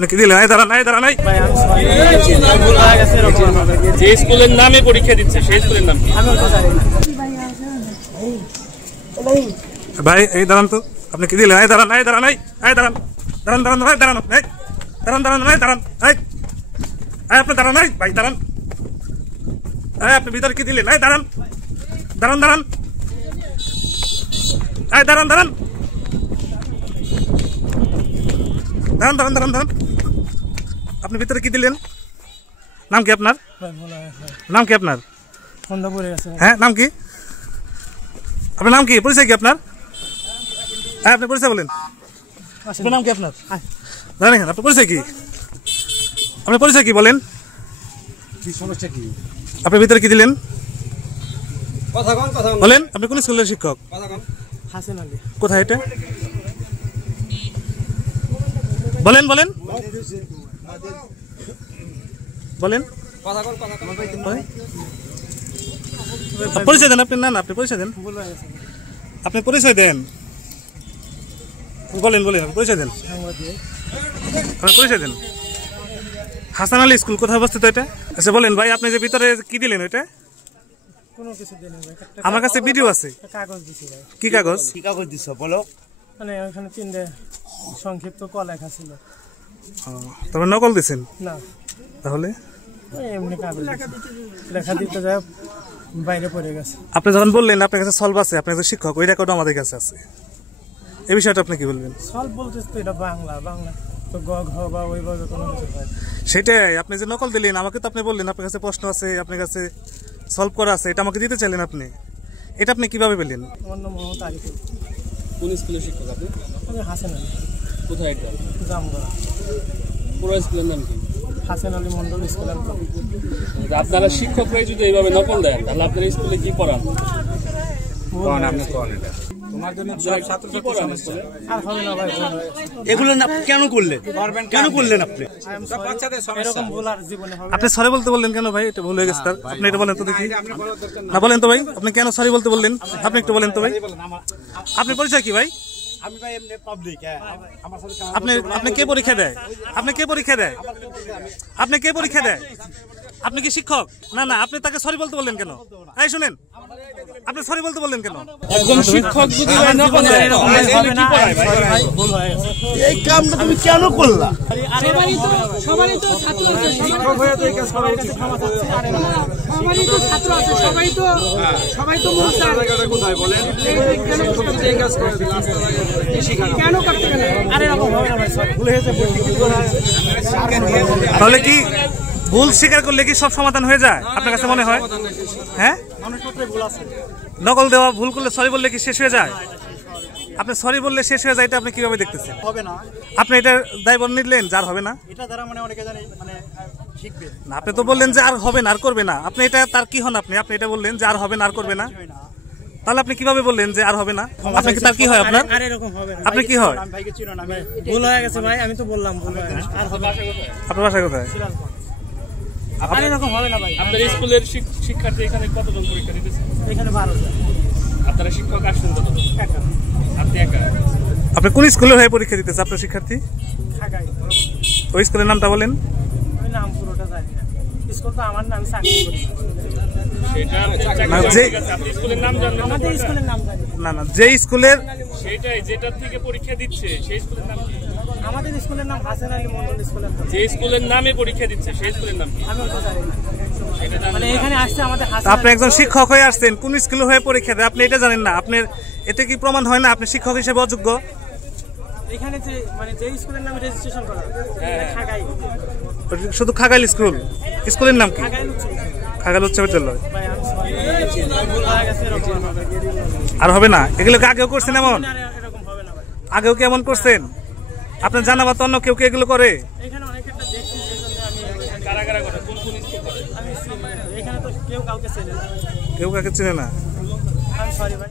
আপনি কি দিলেন? দাঁড়ান যে স্কুলের নামে পরীক্ষা দিচ্ছে সেই স্কুলের নাম কি? ভাই এই দাঁড়ান তো, আপনি কি দিলেন? দাঁড়ান আপনি দাঁড়ান ভাই, দাঁড়ান। আপনি ভিতরে কি দিলেন? দাঁড়ান। আপনি ভিতরে কি দিলেন? নাম কি আপনার? হ্যাঁ, নাম কি আপনার? নাম কি? পরিচয় কি আপনার? হ্যাঁ, আপনি পরিচয় বলেন। নাম কি আপনার? জানেন আপনার পরিচয় কি? আপনার পরিচয় কি বলেন? আপনি ভিতরে কি দিলেন বলেন? আপনি কোন স্কুলের শিক্ষক? কোথায় এটা বলেন? পরিচয় দেন আপনি। না, আপনি পরিচয় দেন। আপনি পরিচয় দেন। বলেন পরিচয় দেন। আপনি পরিচয় দেন। হাসান আলী স্কুল কোথায় অবস্থিত এটা? আচ্ছা বলেন ভাই, আপনি যে ভিতরে কি দিলেন ওইটা? আমার কাছে ভিডিও আছে। কি কাগজ দিছ বলো? মানে ওখানে 3টে সংক্ষিপ্ত ক লেখা ছিল। তবে নকল দিছেন? না। তাহলে এমনি কাগজ লেখা দিতে যায় বাইরে পড়ে গেছে। আপনি যখন বললেন আপনার কাছে সলভ আছে, আপনার কাছে শিক্ষক, ওই রেকর্ড আমাদের কাছে আছে। এই বিষয়টা আপনি কি বলবেন? সলভ বলতেছ তো এটা বাংলা তো গ ঘ বা ওইভাবে কোনো কিছু হয়। সেটাই, আপনি যে নকল দিলেন আমাকে তো আপনি বললেন আপনার কাছে প্রশ্ন আছে, আপনার কাছে সলভ করা আছে, এটা আমাকে দিতে চাইলেন আপনি। এটা আপনি কিভাবে পেলেন? আমার নাম মোহাম্মদ আরিফুল। কোন স্কুলের শিক্ষক আপনি? আমি হাসান আলী। কোথায় এটা? জামগড়া। পুরো স্কুলের নাম কি? হাসান আলী মন্ডল স্কুল। আপনারা শিক্ষকরাই যদি এইভাবে নকল দেন তাহলে আপনারা স্কুলে কি পড়ান? এগুলো কেন করলেন? আপনি? আপনি সরি বলতে বললেন কেন ভাই? এটা ভুল হয়ে গেছে। আপনি এটা বলেন তো দেখি। না বলেন তো ভাই, আপনি কেন সরি বলতে বললেন? আপনি একটু বলেন তো ভাই। আপনি পরিচয় কি ভাই? আপনি কে পরীক্ষা দেয়? আপনি কে পরীক্ষা দেয়? আপনি কি শিক্ষক? না, আপনি তাকে সরি বলতে বললেন কেন? এই শুনেন, আপনি সরি বলতে বললেন কেন? একজন শিক্ষক যদি নকল দেয় তাহলে কি পড়ায় ভাই? এই কামটা তুমি কেন করলা? সবারই তো ছাত্র আছে, সবাই তো কোথায় বলেন কেন করতে গেলে? তাহলে কি ভুল স্বীকার করলে কি সব সমাধান হয়ে যায় আপনার কাছে মনে হয়? হ্যাঁ, নকল দেওয়া ভুল করলে সরি বললে কি শেষ হয়ে যায়? আপনি সরি বললে শেষ হয়ে যায়, এটা আপনি কিভাবে দেখতেছেন? হবে না। আপনি এটার দায়ভার নিলেন যার হবে না, এটা দ্বারা মানে অনেকে জানে মানে শিখবে না। আপনি তো বললেন যে আর হবে না, আর করবে না। আপনি এটা তার কি হন? আপনি এটা বললেন যে আর হবে না, আর করবে না। তাহলে আপনি কিভাবে বললেন যে আর হবে না? আপনি কি তার কি হয় আপনার? আর এরকম হবে না। আপনি কি হয়? আমি ভাইকে চিনো না, ভুল হয়ে গেছে ভাই, আমি তো বললাম ভুল হয়ে গেছে। আর হবে আপনার বাসা কোথায়? আর এরকম হবে না ভাই। আপনার স্কুলের শিক্ষার্থী এখানে কতজন পরীক্ষা দিতেছে? এখানে 12 জন। আপনারা শিক্ষক আসছেন কত? একা। আপনি একা? আপনি কোন স্কুলে হয়ে পরীক্ষা দিতেছে আপনার শিক্ষার্থী? ঢাকায়। ওই স্কুলের নামটা বলেন। আমি নাম পুরোটা জানি না। স্কুল তো আমার নাম চাকরি করি। সেটা আপনি স্কুলের নাম জানেন? আমাদের স্কুলের নাম জানি না, যে স্কুলের সেটাই যেটা থেকে পরীক্ষা দিচ্ছে সেই স্কুলের নাম কি? আমাদের স্কুলের নাম হাসান আলী মন্ডল স্কুলের নাম। যে স্কুলের নামে পরীক্ষা দিচ্ছে সেই স্কুলের নাম কি? আমি ওটা জানি না। মানে এখানে আসছে আমাদের হাসান। আপনি একজন শিক্ষক হয়ে আসছেন, কোন স্কুলে হয়ে পরীক্ষা দেয় আপনি এটা জানেন না? আপনার এতে কি প্রমাণ হয় না আপনি শিক্ষক হিসেবে অযোগ্য? এখানে যে মানে যে স্কুলের নামে রেজিস্ট্রেশন করা খাগাই। শুধু খাগাইল স্কুল? স্কুলের নাম কি? খাগাইল উচ্চ বিদ্যালয়। আর হবে না? এগুলোকে আগেও করছেন এমন? আগেও কি এমন করছেন? আপনার জানাবা তো অন্য কেউ কে এগুলো করে? এখানে অনেকটা দেখছি, সেজন্য আমি কারা কারা করে? কোন কোন স্কুল করে? আমি এখানে তো কেউ কাউকে চেনে না। কেউ কাকে চেনে না? আমি সরি ভাই।